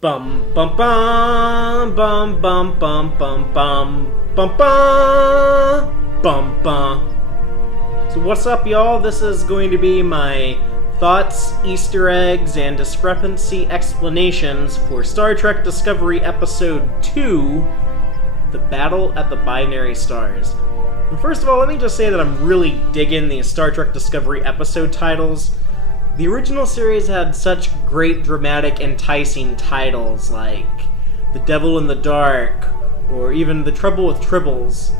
Bum bum bum bum bum bum bum bum bum bum bum bum. So what's up, y'all? This is going to be my thoughts, Easter eggs, and discrepancy explanations for Star Trek Discovery Episode 2, The Battle at the Binary Stars. And first of all, let me just say that I'm really digging these Star Trek Discovery episode titles. The original series had such great, dramatic, enticing titles like The Devil in the Dark, or even The Trouble with Tribbles,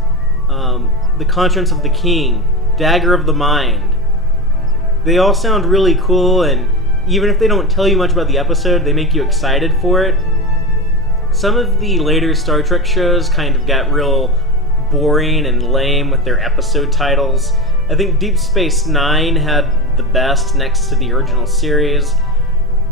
The Conscience of the King, Dagger of the Mind. They all sound really cool, and even if they don't tell you much about the episode, they make you excited for it. Some of the later Star Trek shows kind of got real boring and lame with their episode titles. I think Deep Space Nine had the best next to the original series,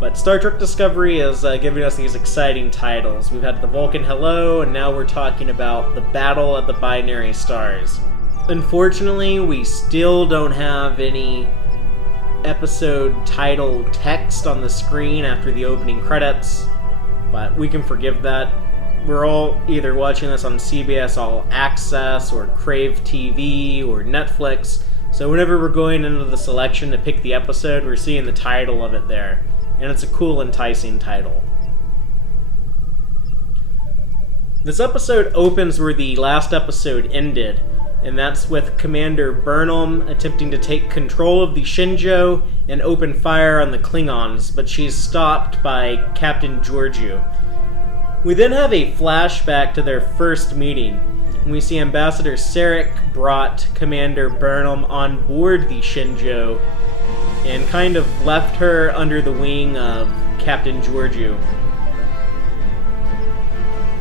but Star Trek Discovery is giving us these exciting titles. We've had the Vulcan Hello, and now we're talking about the Battle at the Binary Stars. Unfortunately, we still don't have any episode title text on the screen after the opening credits, but we can forgive that. We're all either watching this on CBS All Access, or Crave TV, or Netflix, so whenever we're going into the selection to pick the episode, we're seeing the title of it there, and it's a cool, enticing title. This episode opens where the last episode ended, and that's with Commander Burnham attempting to take control of the Shinjo and open fire on the Klingons, but she's stopped by Captain Georgiou. We then have a flashback to their first meeting. We see Ambassador Sarek brought Commander Burnham on board the Shinjo and kind of left her under the wing of Captain Georgiou.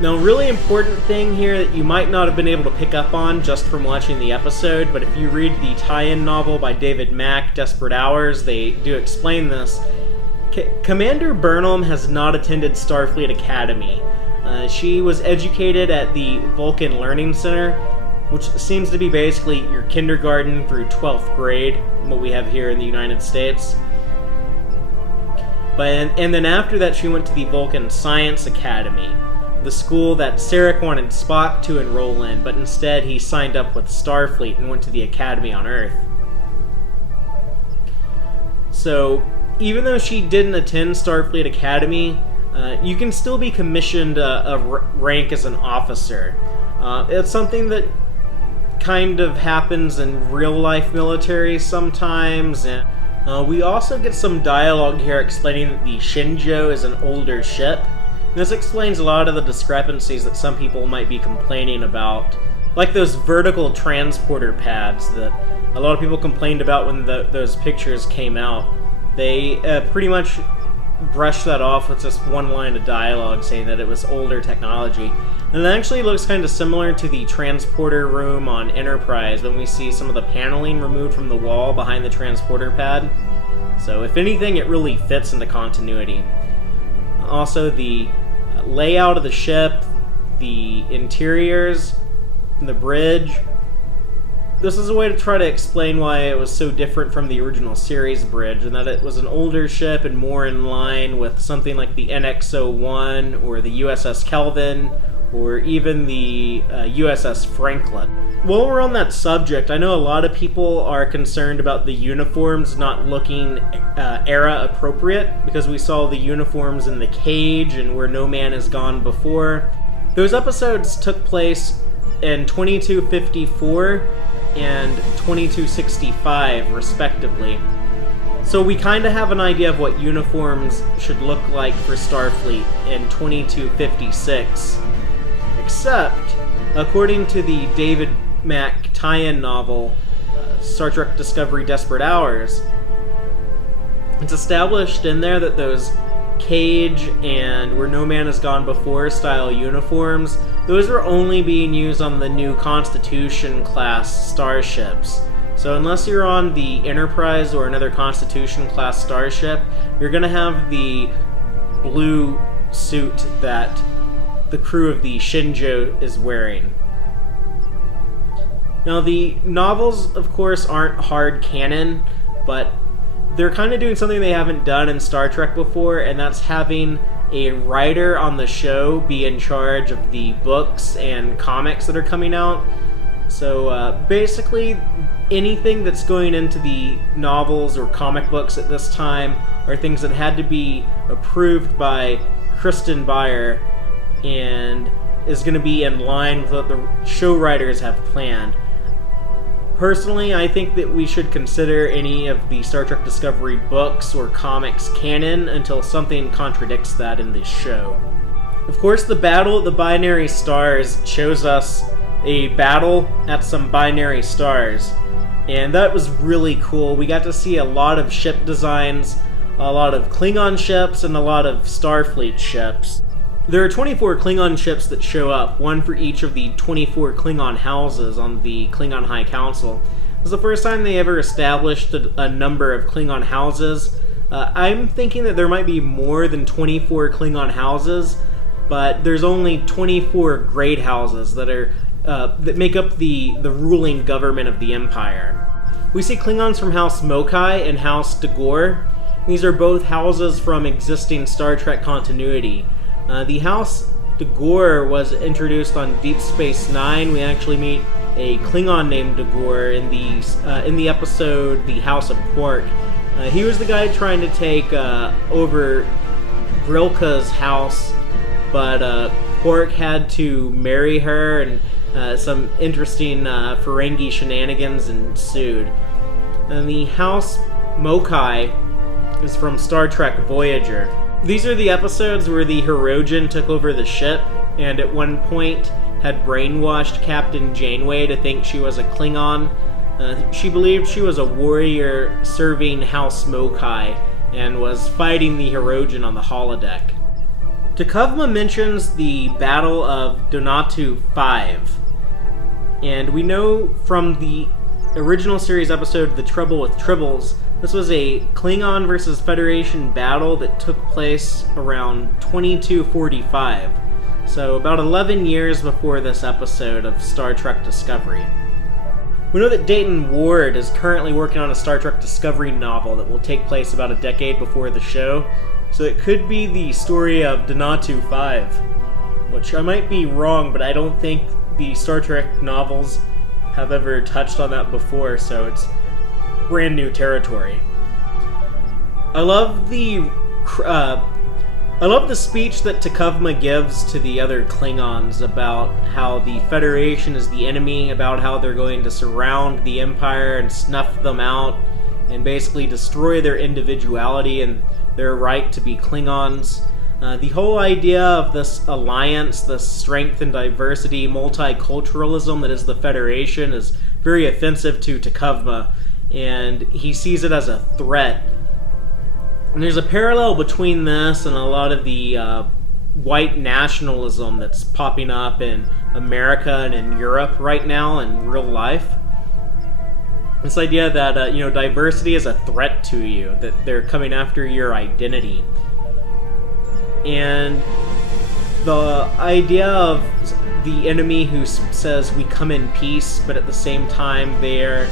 Now, a really important thing here that you might not have been able to pick up on just from watching the episode, but if you read the tie-in novel by David Mack, Desperate Hours, they do explain this. Commander Burnham has not attended Starfleet Academy. She was educated at the Vulcan Learning Center, which seems to be basically your kindergarten through 12th grade, what we have here in the United States. And then after that, she went to the Vulcan Science Academy, the school that Sarek wanted Spock to enroll in, but instead he signed up with Starfleet and went to the Academy on Earth. So, even though she didn't attend Starfleet Academy, you can still be commissioned a rank as an officer. It's something that kind of happens in real-life military sometimes, and we also get some dialogue here explaining that the Shinjo is an older ship. This explains a lot of the discrepancies that some people might be complaining about, like those vertical transporter pads that a lot of people complained about when those pictures came out. They pretty much brushed that off with just one line of dialogue saying that it was older technology. And it actually looks kind of similar to the transporter room on Enterprise when we see some of the paneling removed from the wall behind the transporter pad. So if anything, it really fits into continuity. Also, the layout of the ship, the interiors, the bridge. This is a way to try to explain why it was so different from the original series bridge, and that it was an older ship and more in line with something like the NX-01 or the USS Kelvin or even the USS Franklin. While we're on that subject, I know a lot of people are concerned about the uniforms not looking era appropriate because we saw the uniforms in The Cage and Where No Man Has Gone Before. Those episodes took place in 2254 and 2265, respectively. So we kind of have an idea of what uniforms should look like for Starfleet in 2256. Except, according to the David Mack tie-in novel, Star Trek Discovery Desperate Hours, it's established in there that those Cage and Where No Man Has Gone Before style uniforms, those are only being used on the new Constitution class starships. So unless you're on the Enterprise or another Constitution class starship, you're going to have the blue suit that the crew of the Shinjo is wearing. Now, the novels, of course, aren't hard canon, but they're kind of doing something they haven't done in Star Trek before, and that's having a writer on the show be in charge of the books and comics that are coming out. So basically, anything that's going into the novels or comic books at this time are things that had to be approved by Kristen Beyer and is going to be in line with what the show writers have planned. Personally, I think that we should consider any of the Star Trek Discovery books or comics canon until something contradicts that in this show. Of course, the Battle of the Binary Stars shows us a battle at some binary stars, and that was really cool. We got to see a lot of ship designs, a lot of Klingon ships, and a lot of Starfleet ships. There are 24 Klingon ships that show up, one for each of the 24 Klingon houses on the Klingon High Council. It was the first time they ever established a number of Klingon houses. I'm thinking that there might be more than 24 Klingon houses, but there's only 24 great houses that make up the ruling government of the Empire. We see Klingons from House Mokai and House Dagor. These are both houses from existing Star Trek continuity. The House Dagor was introduced on Deep Space Nine. We actually meet a Klingon named Dagor in the episode The House of Quark. He was the guy trying to take over Grilka's house, but Quark had to marry her, and some interesting Ferengi shenanigans ensued. And the House Mokai is from Star Trek Voyager. These are the episodes where the Hirogen took over the ship, and at one point had brainwashed Captain Janeway to think she was a Klingon. She believed she was a warrior serving House Mokai, and was fighting the Hirogen on the holodeck. T'Kuvma mentions the Battle of Donatu 5, and we know from the original series episode The Trouble with Tribbles, this was a Klingon versus Federation battle that took place around 2245, so about 11 years before this episode of Star Trek Discovery. We know that Dayton Ward is currently working on a Star Trek Discovery novel that will take place about a decade before the show, so it could be the story of Donatu 5, which I might be wrong, but I don't think the Star Trek novels have ever touched on that before, so it's brand new territory. I love the speech that T'Kuvma gives to the other Klingons about how the Federation is the enemy, about how they're going to surround the Empire and snuff them out, and basically destroy their individuality and their right to be Klingons. The whole idea of this alliance, this strength and diversity, multiculturalism that is the Federation, is very offensive to T'Kuvma, and he sees it as a threat. And there's a parallel between this and a lot of the white nationalism that's popping up in America and in Europe right now in real life. This idea that diversity is a threat to you, that they're coming after your identity. And the idea of the enemy who says we come in peace, but at the same time they're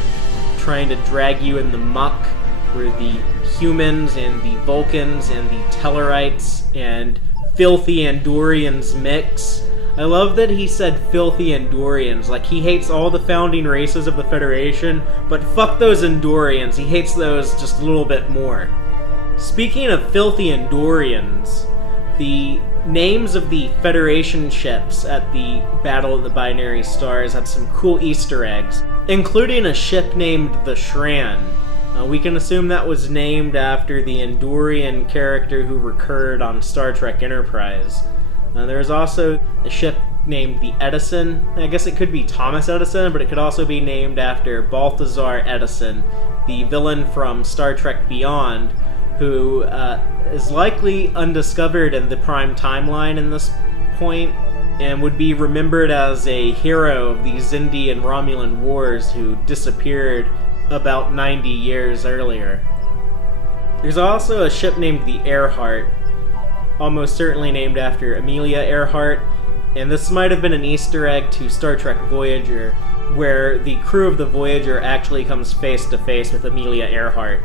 trying to drag you in the muck, where the humans and the Vulcans and the Tellarites and filthy Andorians mix. I love that he said filthy Andorians, like he hates all the founding races of the Federation, but fuck those Andorians, he hates those just a little bit more. Speaking of filthy Andorians, the names of the Federation ships at the Battle of the Binary Stars had some cool Easter eggs, including a ship named the Shran. We can assume that was named after the Andorian character who recurred on Star Trek Enterprise. There was also a ship named the Edison. I guess it could be Thomas Edison, but it could also be named after Balthazar Edison, the villain from Star Trek Beyond, who is likely undiscovered in the Prime timeline in this point, and would be remembered as a hero of the Xindi and Romulan Wars who disappeared about 90 years earlier. There's also a ship named the Earhart, almost certainly named after Amelia Earhart, and this might have been an Easter egg to Star Trek Voyager, where the crew of the Voyager actually comes face to face with Amelia Earhart.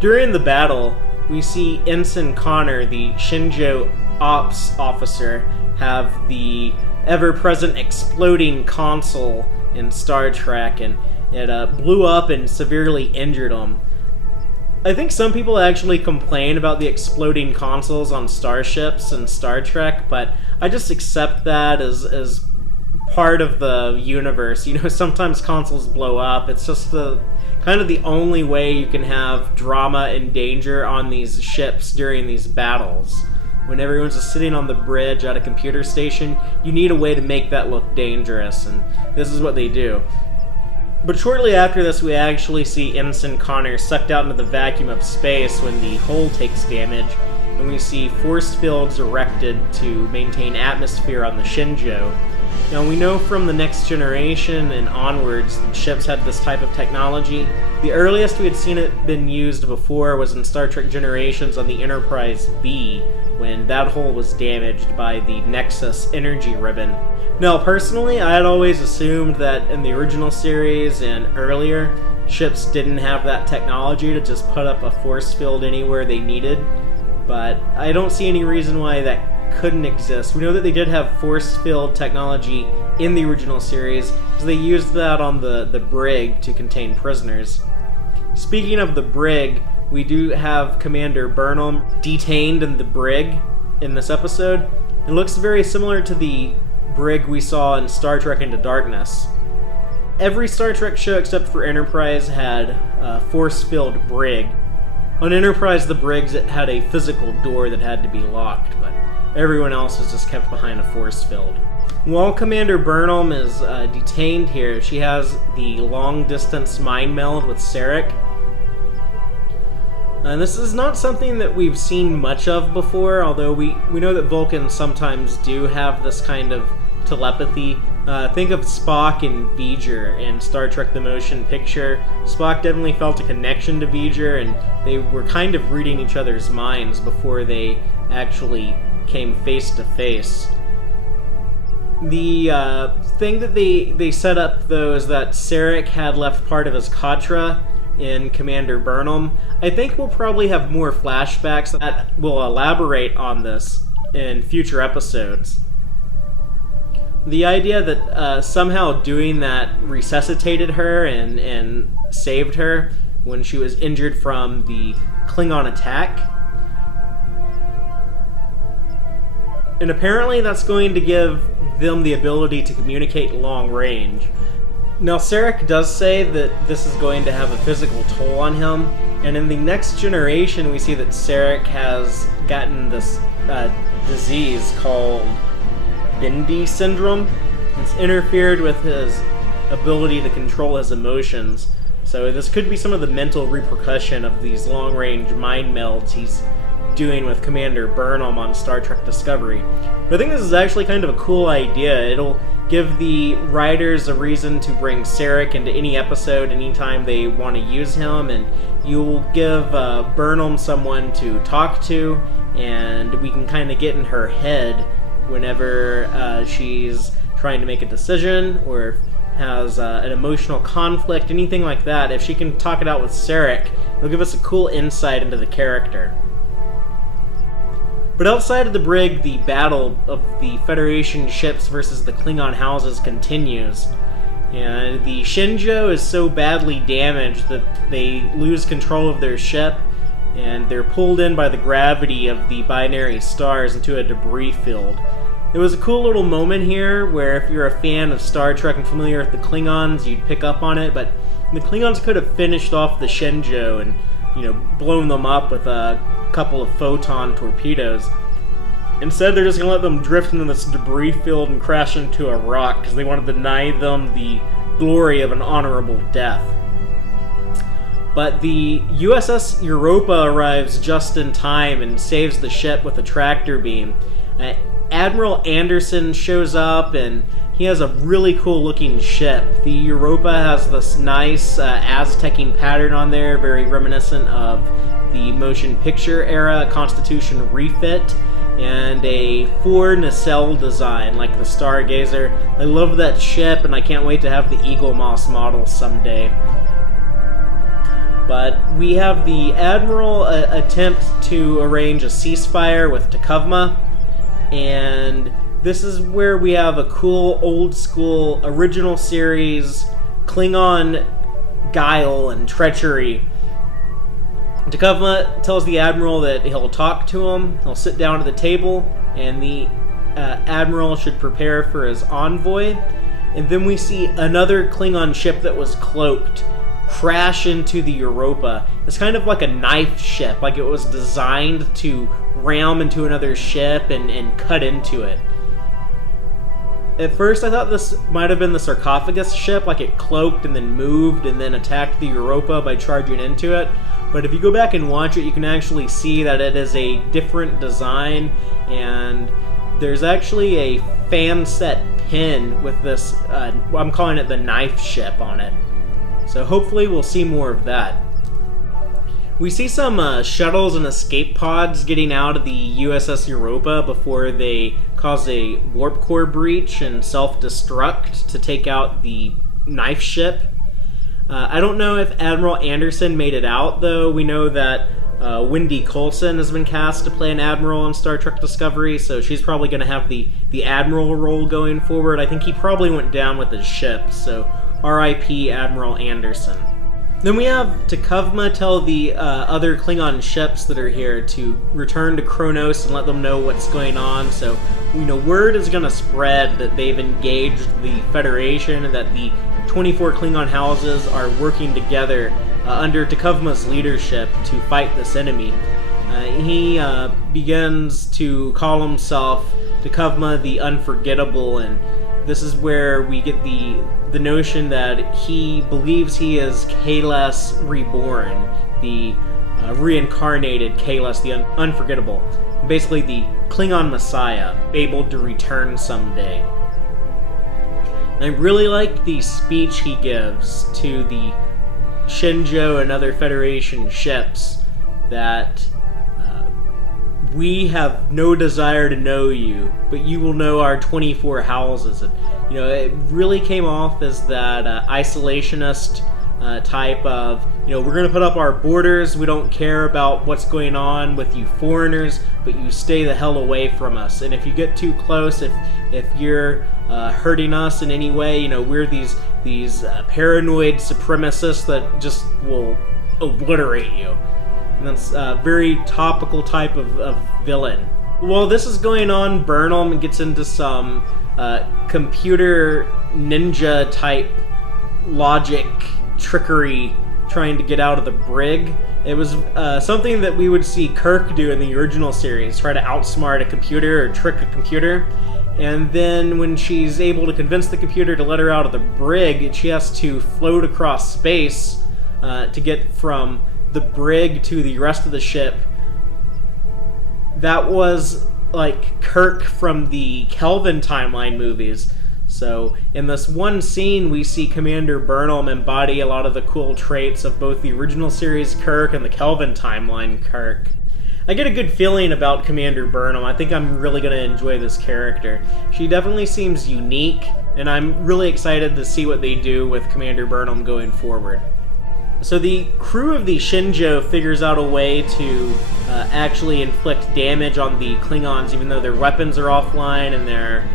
During the battle, we see Ensign Connor, the Shinjo ops officer, have the ever-present exploding console in Star Trek, and it blew up and severely injured him. I think some people actually complain about the exploding consoles on starships in Star Trek, but I just accept that as part of the universe. You know, sometimes consoles blow up. It's just kind of the only way you can have drama and danger on these ships during these battles. When everyone's just sitting on the bridge at a computer station, you need a way to make that look dangerous, and this is what they do. But shortly after this, we actually see Ensign Connor sucked out into the vacuum of space when the hull takes damage, and we see force fields erected to maintain atmosphere on the Shinjo. Now, we know from the Next Generation and onwards that ships had this type of technology. The earliest we had seen it been used before was in Star Trek Generations on the Enterprise B, when that hull was damaged by the Nexus energy ribbon. Now, personally, I had always assumed that in the original series and earlier, ships didn't have that technology to just put up a force field anywhere they needed, but I don't see any reason why that couldn't exist. We know that they did have force field technology in the original series, because they used that on the brig to contain prisoners. Speaking of the brig, we do have Commander Burnham detained in the brig in this episode. It looks very similar to the brig we saw in Star Trek Into Darkness. Every Star Trek show except for Enterprise had a force-filled brig. On Enterprise, the brigs had a physical door that had to be locked, but everyone else was just kept behind a force field. While Commander Burnham is detained here, she has the long-distance mind meld with Sarek. And this is not something that we've seen much of before, although we know that Vulcans sometimes do have this kind of telepathy. Think of Spock and V'ger in Star Trek The Motion Picture. Spock definitely felt a connection to V'ger, and they were kind of reading each other's minds before they actually came face to face. The thing that they set up, though, is that Sarek had left part of his Katra in Commander Burnham. I think we'll probably have more flashbacks that will elaborate on this in future episodes. The idea that somehow doing that resuscitated her and saved her when she was injured from the Klingon attack. And apparently that's going to give them the ability to communicate long range. Now, Sarek does say that this is going to have a physical toll on him, and in the Next Generation we see that Sarek has gotten this disease called Bindi syndrome. It's interfered with his ability to control his emotions, so this could be some of the mental repercussion of these long-range mind melds he's doing with Commander Burnham on Star Trek Discovery. But I think this is actually kind of a cool idea. It'll give the writers a reason to bring Sarek into any episode anytime they want to use him, and you'll give Burnham someone to talk to, and we can kind of get in her head whenever she's trying to make a decision or has an emotional conflict, anything like that. If she can talk it out with Sarek, it'll give us a cool insight into the character. But outside of the brig, the battle of the Federation ships versus the Klingon houses continues. And the Shinjo is so badly damaged that they lose control of their ship, and they're pulled in by the gravity of the binary stars into a debris field. It was a cool little moment here where if you're a fan of Star Trek and familiar with the Klingons, you'd pick up on it, but the Klingons could have finished off the Shinjo and, blown them up with a couple of photon torpedoes. Instead, they're just going to let them drift into this debris field and crash into a rock because they want to deny them the glory of an honorable death. But the USS Europa arrives just in time and saves the ship with a tractor beam. Admiral Anderson shows up, and he has a really cool looking ship. The Europa has this nice Aztecing pattern on there, very reminiscent of the motion picture era Constitution refit, and a Ford nacelle design like the Stargazer. I love that ship, and I can't wait to have the Eagle Moss model someday. But we have the Admiral attempt to arrange a ceasefire with Tekuvma, and this is where we have a cool, old-school, original series Klingon guile and treachery. Tekuvma tells the Admiral that he'll talk to him, he'll sit down at the table, and the Admiral should prepare for his envoy. And then we see another Klingon ship that was cloaked crash into the Europa. It's kind of like a knife ship, like it was designed to ram into another ship and cut into it. At first I thought this might have been the sarcophagus ship, like it cloaked and then moved and then attacked the Europa by charging into it. But if you go back and watch it, you can actually see that it is a different design, and there's actually a fan set pin with this, I'm calling it the knife ship on it. So hopefully we'll see more of that. We see some shuttles and escape pods getting out of the USS Europa before they cause a warp core breach and self-destruct to take out the knife ship. I don't know if Admiral Anderson made it out, though. We know that Wendy Coulson has been cast to play an Admiral in Star Trek Discovery, so she's probably going to have the Admiral role going forward. I think he probably went down with his ship, so R.I.P. Admiral Anderson. Then we have Tekuvma tell the other Klingon ships that are here to return to Kronos and let them know what's going on. So, word is going to spread that they've engaged the Federation and that the 24 Klingon houses are working together under Tekuvma's leadership to fight this enemy. He begins to call himself Tekuvma the Unforgettable, and this is where we get the notion that he believes he is Kahless Reborn, the reincarnated Kahless the Unforgettable. Basically the Klingon Messiah, able to return someday. And I really like the speech he gives to the Shinjo and other Federation ships that we have no desire to know you, but you will know our 24 houses. And, it really came off as that isolationist type of, we're going to put up our borders, we don't care about what's going on with you foreigners, but you stay the hell away from us. And if you get too close, if you're hurting us in any way, we're these paranoid supremacists that just will obliterate you. And that's a very topical type of villain. While this is going on, Burnham gets into some computer ninja type logic trickery trying to get out of the brig. It was something that we would see Kirk do in the original series, try to outsmart a computer or trick a computer. And then when she's able to convince the computer to let her out of the brig, she has to float across space to get from the brig to the rest of the ship. That was like Kirk from the Kelvin timeline movies. So in this one scene, we see Commander Burnham embody a lot of the cool traits of both the original series Kirk and the Kelvin timeline Kirk. I get a good feeling about Commander Burnham. I think I'm really going to enjoy this character. She definitely seems unique, and I'm really excited to see what they do with Commander Burnham going forward. So the crew of the Shinjo figures out a way to actually inflict damage on the Klingons, even though their weapons are offline and their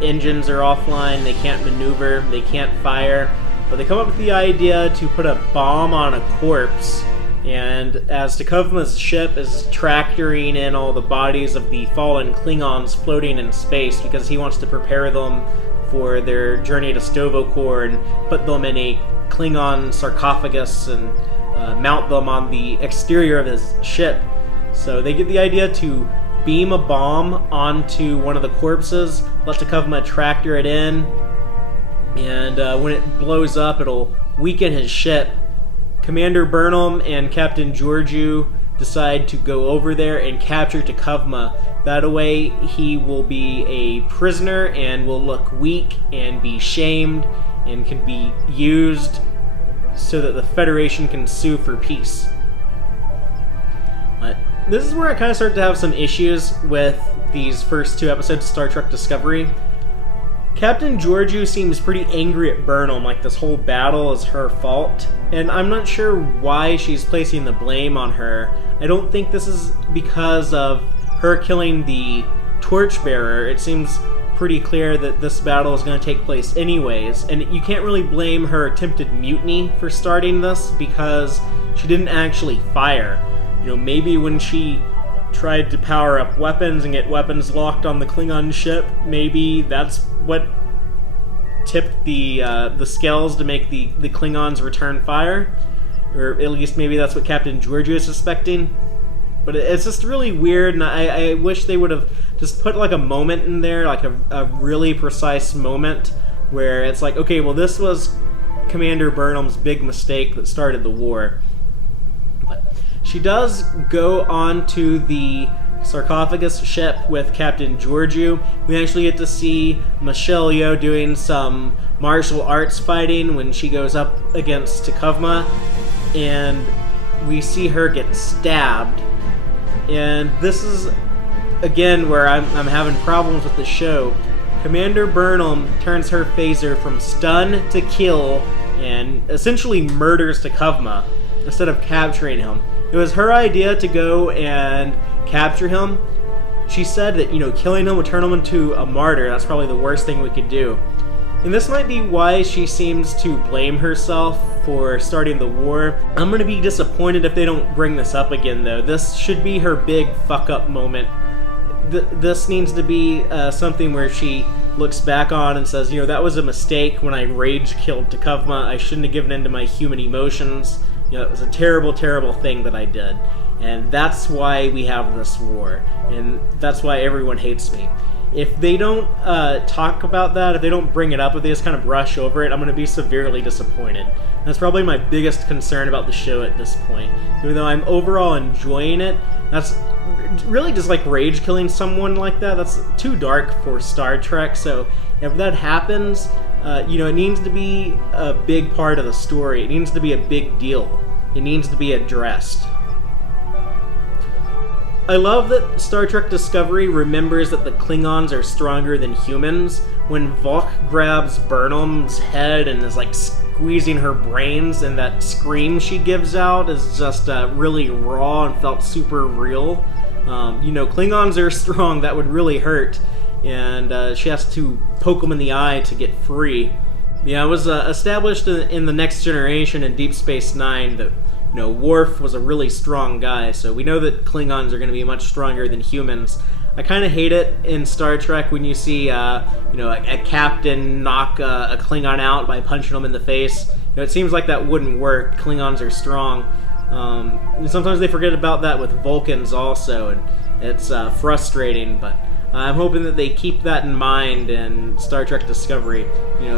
engines are offline. They can't maneuver, they can't fire, but they come up with the idea to put a bomb on a corpse. And as Tekuvma's ship is tractoring in all the bodies of the fallen Klingons floating in space because he wants to prepare them for their journey to Stovokor and put them in a Klingon sarcophagus and mount them on the exterior of his ship. So they get the idea to beam a bomb onto one of the corpses, let Tekuvma tractor it in, and when it blows up, it'll weaken his ship. Commander Burnham and Captain Georgiou decide to go over there and capture Tekuvma. That way he will be a prisoner and will look weak and be shamed and can be used so that the Federation can sue for peace. But this is where I kind of start to have some issues with these first two episodes of Star Trek Discovery. Captain Georgiou seems pretty angry at Burnham, like this whole battle is her fault, and I'm not sure why she's placing the blame on her. I don't think this is because of her killing the torchbearer. It seems pretty clear that this battle is going to take place anyways, and you can't really blame her attempted mutiny for starting this because she didn't actually fire. Maybe when she tried to power up weapons and get weapons locked on the Klingon ship, maybe that's what tipped the scales to make the Klingons return fire, or at least maybe that's what Captain Georgiou is suspecting. But it's just really weird, and I wish they would have just put like a moment in there, like a really precise moment where it's like, okay, well, this was Commander Burnham's big mistake that started the war. But she does go on to the sarcophagus ship with Captain Georgiou. We actually get to see Michelle Yeoh doing some martial arts fighting when she goes up against T'Kuvma, and we see her get stabbed. And this is, again, where I'm having problems with the show. Commander Burnham turns her phaser from stun to kill and essentially murders T'Kuvma instead of capturing him. It was her idea to go and capture him. She said that, killing him would turn him into a martyr. That's probably the worst thing we could do. And this might be why she seems to blame herself for starting the war. I'm going to be disappointed if they don't bring this up again, though. This should be her big fuck-up moment. This needs to be something where she looks back on and says, that was a mistake when I rage-killed T'Kuvma. I shouldn't have given in to my human emotions. It was a terrible, terrible thing that I did. And that's why we have this war. And that's why everyone hates me. If they don't talk about that, if they don't bring it up, if they just kind of brush over it, I'm going to be severely disappointed. That's probably my biggest concern about the show at this point. Even though I'm overall enjoying it, that's really just like rage killing someone like that. That's too dark for Star Trek. So if that happens, it needs to be a big part of the story. It needs to be a big deal. It needs to be addressed. I love that Star Trek Discovery remembers that the Klingons are stronger than humans. When Vok grabs Burnham's head and is like squeezing her brains, and that scream she gives out is just really raw and felt super real. Klingons are strong, that would really hurt. And she has to poke them in the eye to get free. Yeah, it was established in the Next Generation in Deep Space Nine that Worf was a really strong guy, so we know that Klingons are going to be much stronger than humans. I kind of hate it in Star Trek when you see, a captain knock a Klingon out by punching him in the face. It seems like that wouldn't work. Klingons are strong. And sometimes they forget about that with Vulcans also, and it's frustrating, but I'm hoping that they keep that in mind in Star Trek Discovery.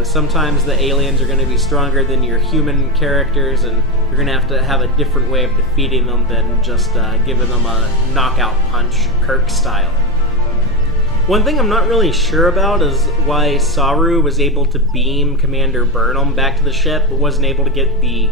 Sometimes the aliens are going to be stronger than your human characters, and you're going to have a different way of defeating them than just giving them a knockout punch, Kirk style. One thing I'm not really sure about is why Saru was able to beam Commander Burnham back to the ship, but wasn't able to get the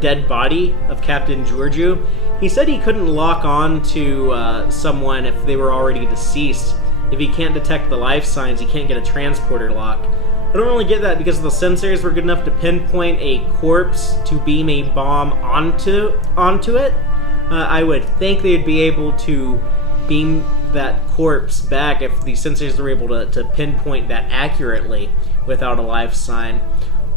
dead body of Captain Georgiou. He said he couldn't lock on to someone if they were already deceased. If he can't detect the life signs, he can't get a transporter lock. I don't really get that because the sensors were good enough to pinpoint a corpse to beam a bomb onto it. I would think they'd be able to beam that corpse back if the sensors were able to pinpoint that accurately without a life sign.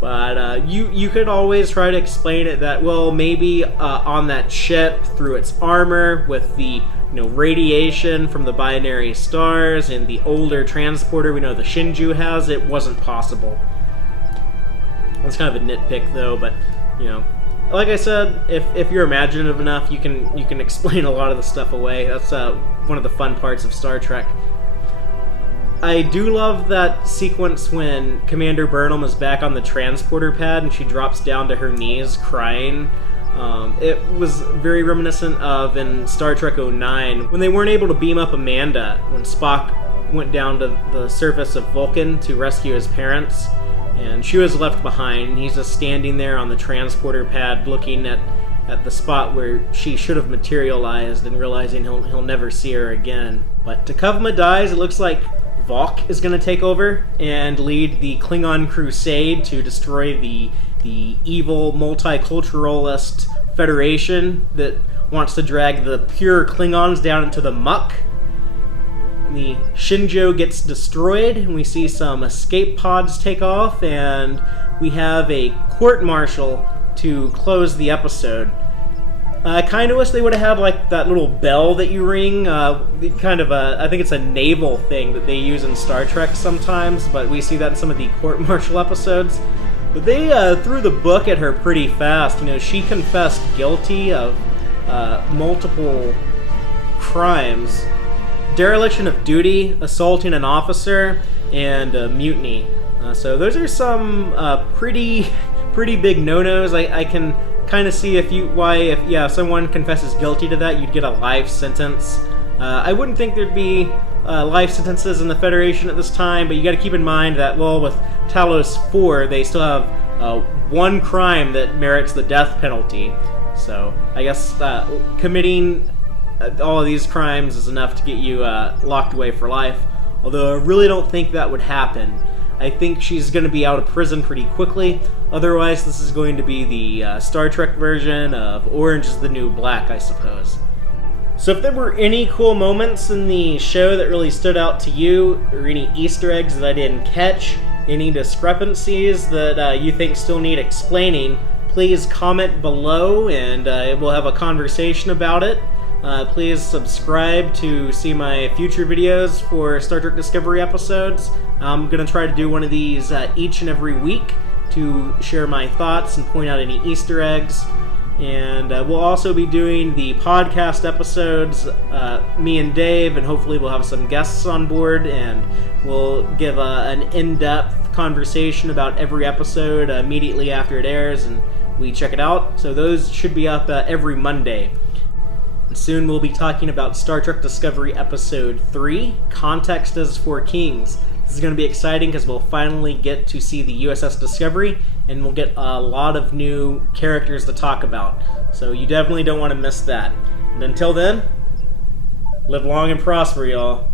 But you could always try to explain it that, well, maybe on that ship through its armor with the radiation from the binary stars and the older transporter we know the Shinju has, it wasn't possible. That's kind of a nitpick though, but like I said, if you're imaginative enough, you can explain a lot of the stuff away. That's one of the fun parts of Star Trek. I do love that sequence when Commander Burnham is back on the transporter pad and she drops down to her knees crying. It was very reminiscent of in Star Trek 09 when they weren't able to beam up Amanda when Spock went down to the surface of Vulcan to rescue his parents, and she was left behind. He's just standing there on the transporter pad looking at the spot where she should have materialized and realizing he'll never see her again. But T'Kuvma dies. It looks like Valk is going to take over and lead the Klingon crusade to destroy the evil multiculturalist Federation that wants to drag the pure Klingons down into the muck. The Shinjo gets destroyed, and we see some escape pods take off, and we have a court-martial to close the episode. I kind of wish they would have had like that little bell that you ring. I think it's a naval thing that they use in Star Trek sometimes, but we see that in some of the court-martial episodes. But they threw the book at her pretty fast. She confessed guilty of multiple crimes: dereliction of duty, assaulting an officer, and mutiny. So those are some pretty big no-nos. I can kind of see if someone confesses guilty to that, you'd get a life sentence. I wouldn't think there'd be life sentences in the Federation at this time, but you got to keep in mind that, well, with Talos 4, they still have one crime that merits the death penalty. So I guess committing all of these crimes is enough to get you locked away for life. Although I really don't think that would happen. I think she's going to be out of prison pretty quickly. Otherwise, this is going to be the Star Trek version of Orange is the New Black, I suppose. So if there were any cool moments in the show that really stood out to you, or any Easter eggs that I didn't catch, any discrepancies that you think still need explaining, please comment below and we'll have a conversation about it. Please subscribe to see my future videos for Star Trek Discovery episodes. I'm going to try to do one of these each and every week to share my thoughts and point out any Easter eggs. And we'll also be doing the podcast episodes, me and Dave, and hopefully we'll have some guests on board, and we'll give an in-depth conversation about every episode immediately after it airs and we check it out. So those should be up every Monday. And soon we'll be talking about Star Trek Discovery Episode 3, Context as for Kings. This is going to be exciting because we'll finally get to see the USS Discovery, and we'll get a lot of new characters to talk about. So you definitely don't want to miss that. And until then, live long and prosper, y'all.